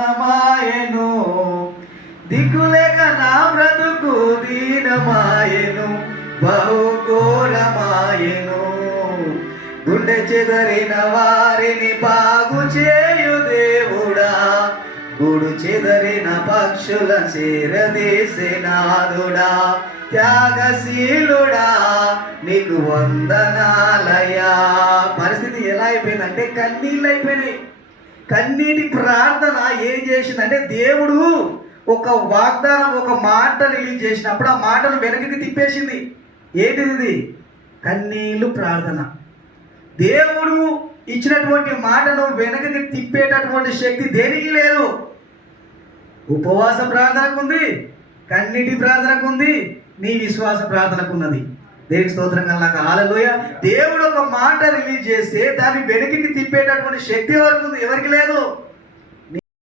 మాయను దిక్కులేక నా బ్రతుకు దీనమాయను, బహు ఘోరమాయను. గుండె చెదరిన వారిని బాగు చేయు దేవుడా, గుడు చెదరిన పక్షుల చేరదీసినాదుడా, త్యాగశీలుడా నీకు వందనాలయా. పరిస్థితి ఎలా అయిపోయిందంటే కన్నీళ్ళు అయిపోయినాయి. కన్నీటి ప్రార్థన ఏం చేసిందంటే, దేవుడు ఒక వాగ్దానం, ఒక మాట రిలీజ్ చేసినప్పుడు ఆ మాటను వెనక్కి తిప్పేసింది. ఏంటిది ఇది? కన్నీళ్ళు ప్రార్థన. దేవుడు ఇచ్చినటువంటి మాటను వెనక్కి తిప్పేటటువంటి శక్తి దేనికి లేదు. ఉపవాస ప్రార్థనకు ఉంది, కన్నీటి ప్రార్థనకు ఉంది, నీ విశ్వాస ప్రార్థనకు ఉన్నది. దేవునికి స్తోత్రం కలగాక. హల్లెలూయా. దేవుడు ఒక మాట రిలీజ్ చేస్తే దాన్ని వెనక్కి తిప్పేటటువంటి శక్తి ఎవరికి ఉంది? ఎవరికి లేదు.